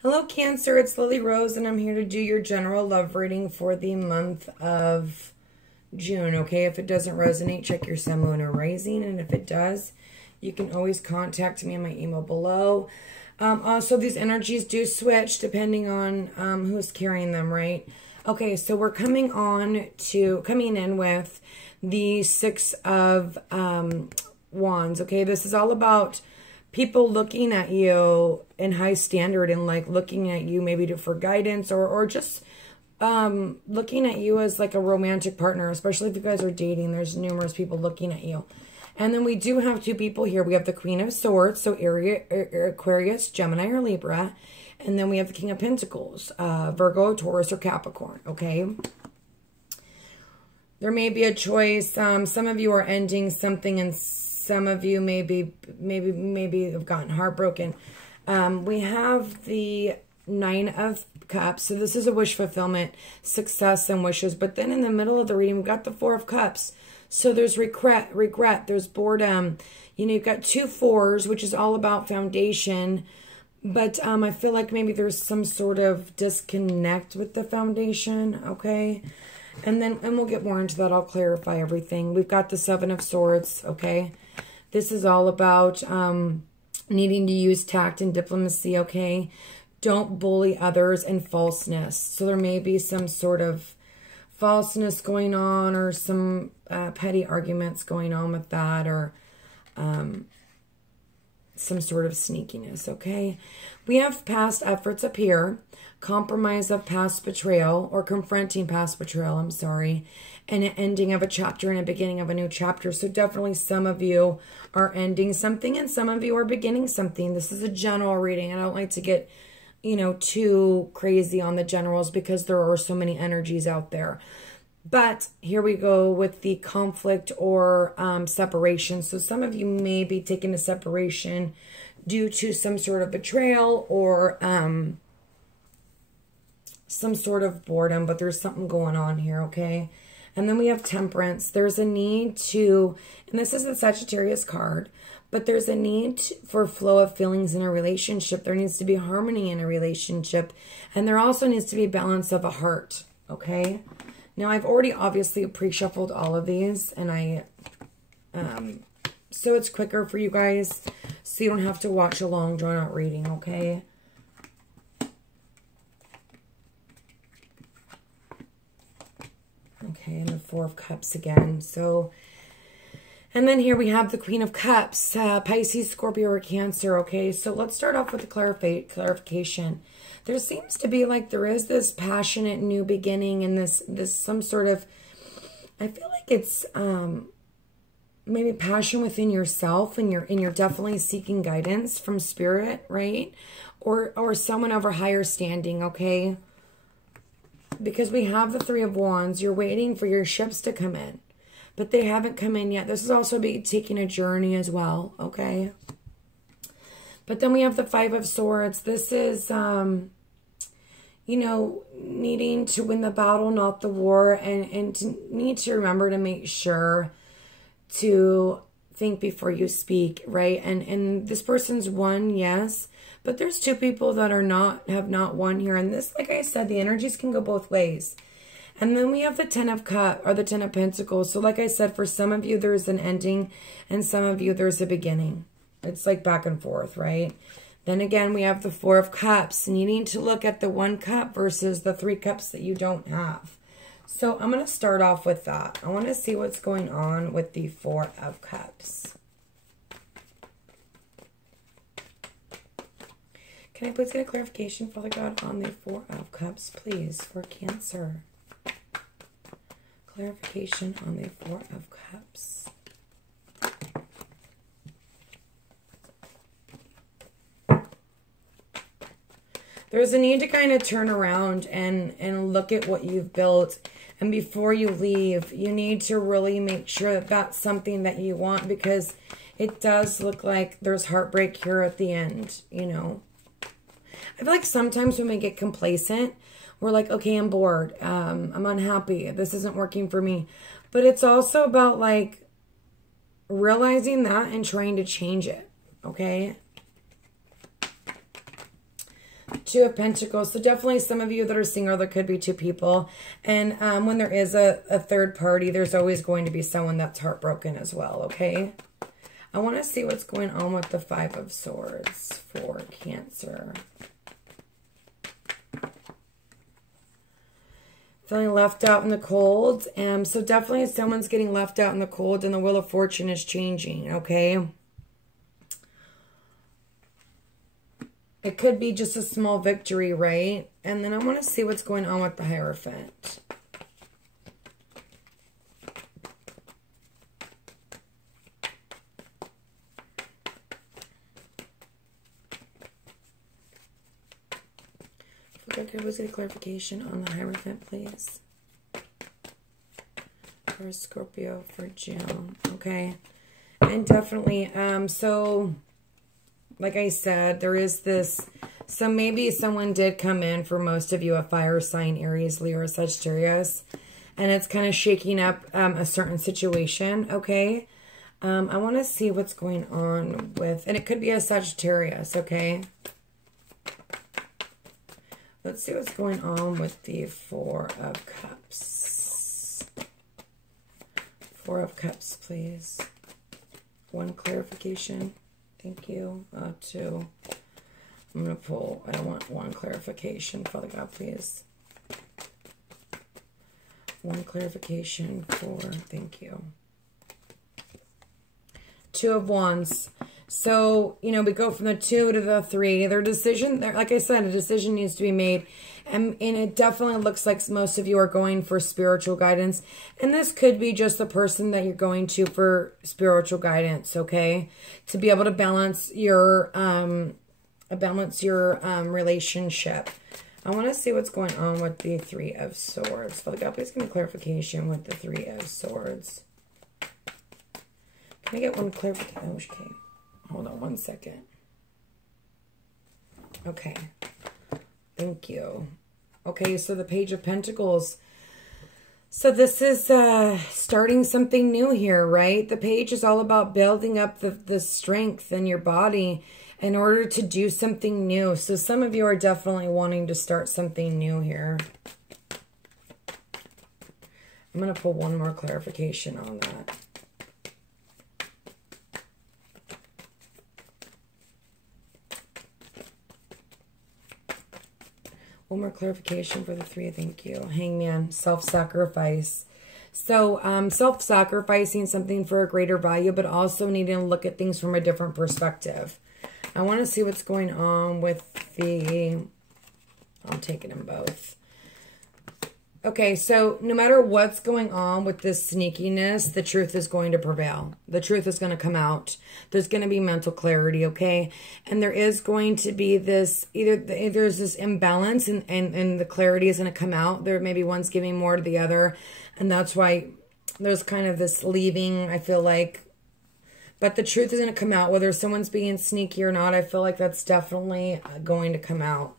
Hello, Cancer. It's Lily Rose, and I'm here to do your general love reading for the month of June, okay? If it doesn't resonate, check your sun, moon, or rising, and if it does, you can always contact me in my email below. Also, these energies do switch depending on who's carrying them, right? Okay, so we're coming in with the Six of Wands, okay? This is all about people looking at you in high standard and like looking at you maybe for guidance or just looking at you as like a romantic partner, especially if you guys are dating. There's numerous people looking at you. And then we do have two people here. We have the Queen of Swords, so Aquarius, Gemini, or Libra. And then we have the King of Pentacles, Virgo, Taurus, or Capricorn, okay? There may be a choice. Some of you are ending something, and some of you maybe have gotten heartbroken. We have the Nine of Cups. So this is a wish fulfillment, success, and wishes. But then in the middle of the reading, we've got the Four of Cups. So there's regret, there's boredom. You know, you've got two fours, which is all about foundation. But I feel like maybe there's some sort of disconnect with the foundation, okay? And we'll get more into that. I'll clarify everything. We've got the Seven of Swords, okay? This is all about needing to use tact and diplomacy, okay? Don't bully others and falseness. So there may be some sort of falseness going on or some petty arguments going on with that, or some sort of sneakiness, okay? We have past efforts up here, compromise of past betrayal, or confronting past betrayal, I'm sorry, and an ending of a chapter and a beginning of a new chapter. So definitely some of you are ending something and some of you are beginning something. This is a general reading. I don't like to get, you know, too crazy on the generals because there are so many energies out there. But here we go with the conflict or separation. So some of you may be taking a separation due to some sort of betrayal or some sort of boredom, but there's something going on here, okay? And then we have Temperance. There's a need to, and this is the Sagittarius card, but there's a need for flow of feelings in a relationship. There needs to be harmony in a relationship. And there also needs to be balance of a heart, okay? Now, I've already obviously pre-shuffled all of these, and so it's quicker for you guys, so you don't have to watch a long, drawn-out reading, okay? Okay, and the Four of Cups again. So, and then here we have the Queen of Cups, Pisces, Scorpio, or Cancer, okay? So let's start off with the clarification. There seems to be like there is this passionate new beginning and this some sort of, I feel like it's maybe passion within yourself, and you're definitely seeking guidance from spirit, right? Or someone over higher standing, okay? Because we have the Three of Wands. You're waiting for your ships to come in, but they haven't come in yet. This is also taking a journey as well, okay? But then we have the Five of Swords. This is, you know, needing to win the battle, not the war, and to need to remember to make sure to think before you speak, right? And this person's won, yes, but there's two people that have not won here. And this, like I said, the energies can go both ways. And then we have the Ten of Cups, or the Ten of Pentacles. So like I said, for some of you, there's an ending, and some of you, there's a beginning. It's like back and forth, right? Then again, we have the Four of Cups, needing to look at the one cup versus the three cups that you don't have. So I'm going to start off with that. I want to see what's going on with the Four of Cups. Can I please get a clarification, Father God, on the Four of Cups, please, for Cancer? Clarification on the Four of Cups. There's a need to kind of turn around and look at what you've built. And before you leave, you need to really make sure that that's something that you want, because it does look like there's heartbreak here at the end, you know. I feel like sometimes when we get complacent, we're like, okay, I'm bored. I'm unhappy. This isn't working for me. But it's also about like realizing that and trying to change it, okay? Two of Pentacles. So definitely some of you that are single, there could be two people. And when there is a third party, there's always going to be someone that's heartbroken as well, okay? I want to see what's going on with the Five of Swords for Cancer. Feeling left out in the cold. So definitely someone's getting left out in the cold and the Wheel of Fortune is changing, okay? It could be just a small victory, right? And then I want to see what's going on with the Hierophant. Okay, was it a clarification on the Hierophant, please? For Scorpio for June. Okay. And definitely, so like I said, there is this, so maybe someone did come in, for most of you, a fire sign, Aries, Leo, or Sagittarius, and it's kind of shaking up a certain situation, okay? I want to see what's going on with, and it could be a Sagittarius, okay? Let's see what's going on with the Four of Cups. Four of Cups, please. One clarification. Thank you. Two. I'm going to pull. I want one clarification. Father God, please. One clarification for, thank you. Two of Wands. So, you know, we go from the 2 to the 3. Their decision, like I said, a decision needs to be made. And it definitely looks like most of you are going for spiritual guidance. And this could be just the person that you're going to for spiritual guidance, okay? To be able to balance your relationship. I want to see what's going on with the Three of Swords. Father God, please give me clarification with the Three of Swords. Can I get one clarification? Okay. Hold on one second. Okay. Thank you. Okay, so the Page of Pentacles. So this is starting something new here, right? The Page is all about building up the strength in your body in order to do something new. So some of you are definitely wanting to start something new here. I'm going to pull one more clarification on that. One more clarification for the 3. Thank you. Hangman, self-sacrifice. So self-sacrificing something for a greater value, but also needing to look at things from a different perspective. I want to see what's going on with the, I'll take it in both. Okay, so no matter what's going on with this sneakiness, the truth is going to prevail. The truth is going to come out. There's going to be mental clarity, okay? And there is going to be this, there's this imbalance and the clarity is going to come out. There maybe one's giving more to the other. And that's why there's kind of this leaving, I feel like. But the truth is going to come out. Whether someone's being sneaky or not, I feel like that's definitely going to come out.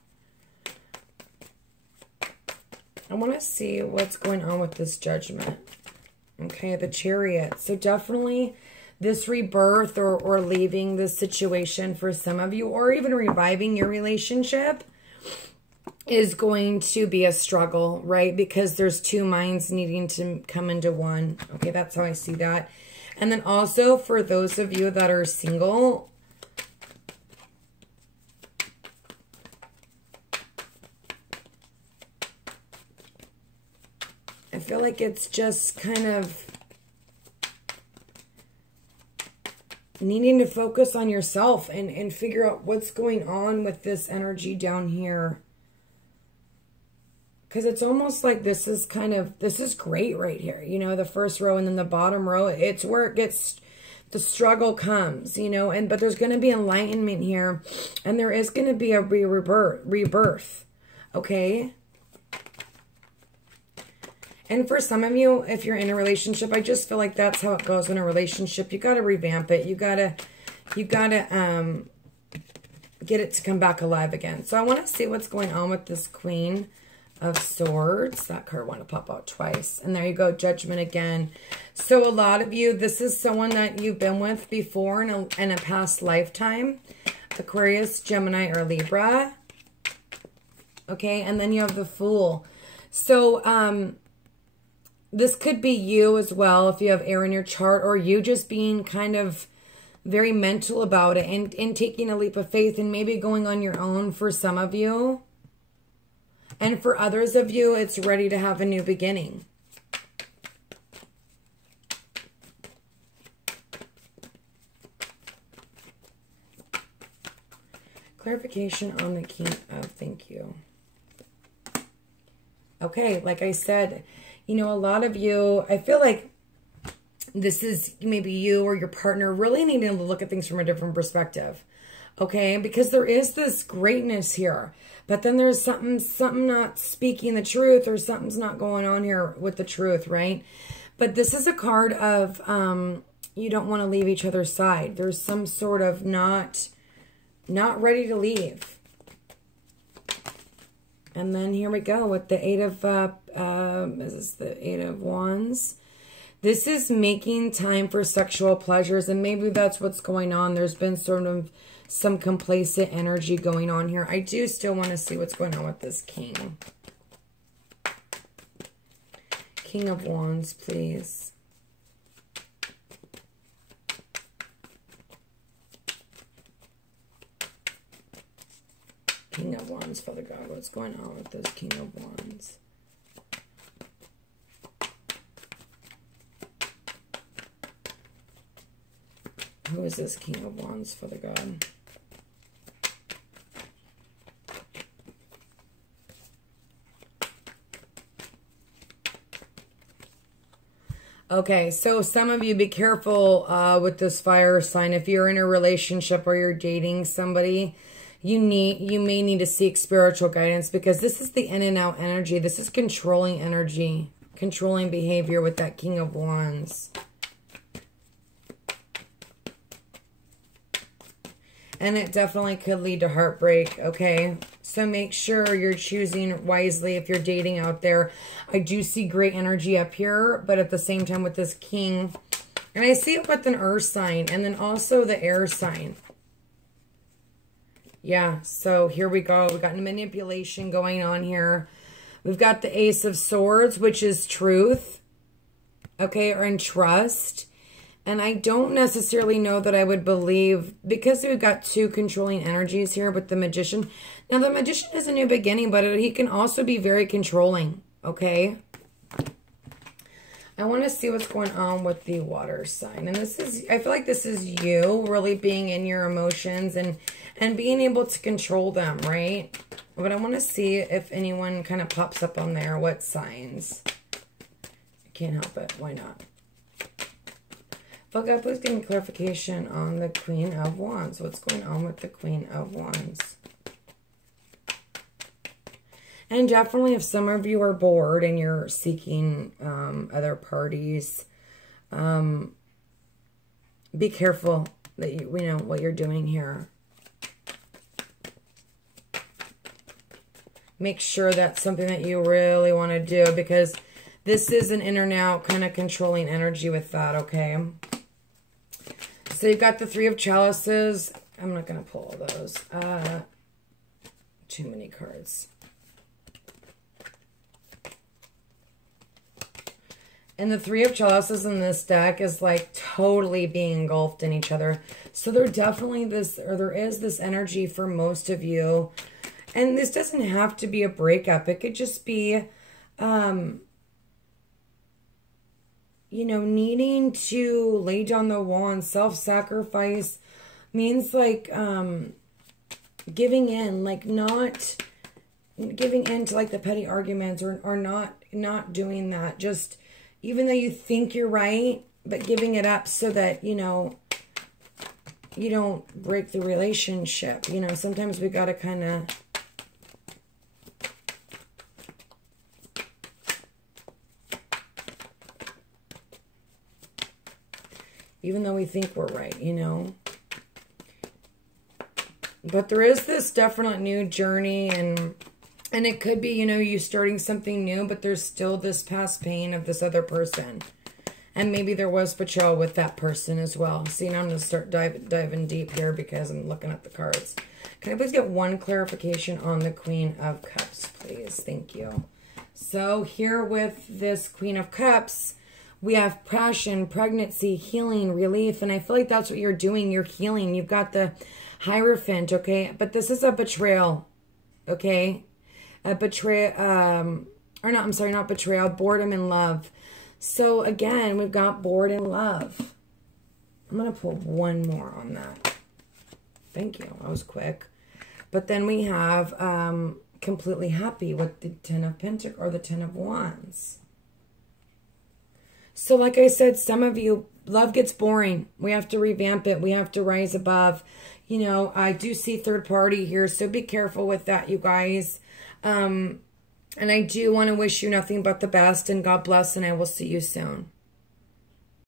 I want to see what's going on with this Judgment. Okay, the Chariot. So definitely this rebirth or leaving this situation for some of you, or even reviving your relationship, is going to be a struggle, right? Because there's two minds needing to come into one. Okay, that's how I see that. And then also for those of you that are single, I feel like it's just kind of needing to focus on yourself and figure out what's going on with this energy down here. Because it's almost like this is kind of, this is great right here. You know, the first row and then the bottom row, it's where it gets, the struggle comes, you know, but there's going to be enlightenment here. And there is going to be a rebirth, okay? And for some of you, if you're in a relationship, I just feel like that's how it goes in a relationship. You got to revamp it. You got to get it to come back alive again. So I want to see what's going on with this Queen of Swords. That card want to pop out twice. And there you go, Judgment again. So a lot of you, this is someone that you've been with before in a past lifetime. Aquarius, Gemini, or Libra. Okay, and then you have the Fool. So, this could be you as well if you have air in your chart, or you just being kind of very mental about it and taking a leap of faith and maybe going on your own for some of you. And for others of you, it's ready to have a new beginning. Clarification on the King of, thank you. Okay, like I said, you know, a lot of you, I feel like this is maybe you or your partner really needing to look at things from a different perspective. Okay, because there is this greatness here, but then there's something not speaking the truth, or something's not going on here with the truth, right? But this is a card of you don't want to leave each other's side. There's some sort of not ready to leave. And then here we go with the Eight of, is this the Eight of Wands? This is making time for sexual pleasures, and maybe that's what's going on. There's been sort of some complacent energy going on here. I do still want to see what's going on with this King. King of Wands, please. King of Wands, Father God, what's going on with this King of Wands? Who is this King of Wands, Father God? Okay, so some of you be careful with this fire sign. If you're in a relationship or you're dating somebody, you may need to seek spiritual guidance, because this is the in and out energy. This is controlling energy, controlling behavior with that King of Wands. And it definitely could lead to heartbreak, okay? So make sure you're choosing wisely if you're dating out there. I do see great energy up here, but at the same time with this King, and I see it with an earth sign and then also the air sign. Yeah, so here we go. We've got manipulation going on here. We've got the Ace of Swords, which is truth, okay, or in trust. And I don't necessarily know that I would believe, because we've got two controlling energies here with the Magician. Now, the Magician is a new beginning, but he can also be very controlling, okay? I want to see what's going on with the water sign. And this is, I feel like this is you really being in your emotions and being able to control them, right? But I want to see if anyone kind of pops up on there. What signs? I can't help it. Why not? But God, please give me clarification on the Queen of Wands. What's going on with the Queen of Wands? And definitely if some of you are bored and you're seeking other parties, be careful that you know what you're doing here. Make sure that's something that you really want to do, because this is an in and out kind of controlling energy with that, okay? So you've got the Three of Chalices. I'm not going to pull all those. Too many cards. And the Three of Chalices in this deck is like totally being engulfed in each other. So there definitely there is this energy for most of you. And this doesn't have to be a breakup. It could just be, you know, needing to lay down the wall and self-sacrifice means like giving in, like not giving in to like the petty arguments or not doing that. Just even though you think you're right, but giving it up so that, you know, you don't break the relationship. You know, sometimes we got to kind of... even though we think we're right, you know. But there is this definite new journey, and it could be, you know, you starting something new, but there's still this past pain of this other person. And maybe there was betrayal with that person as well. See, now I'm going to start diving deep here because I'm looking at the cards. Can I please get one clarification on the Queen of Cups, please? Thank you. So here with this Queen of Cups, we have passion, pregnancy, healing, relief. And I feel like that's what you're doing. You're healing. You've got the Hierophant, okay? But this is a betrayal, okay? A betrayal, or not, I'm sorry, not betrayal, boredom and love. So again, we've got bored and love. I'm going to pull one more on that. Thank you. That was quick. But then we have completely happy with the Ten of Pentacles or the Ten of Wands. So like I said, some of you, love gets boring. We have to revamp it. We have to rise above. You know, I do see third party here, so be careful with that, you guys. And I do want to wish you nothing but the best, and God bless, and I will see you soon.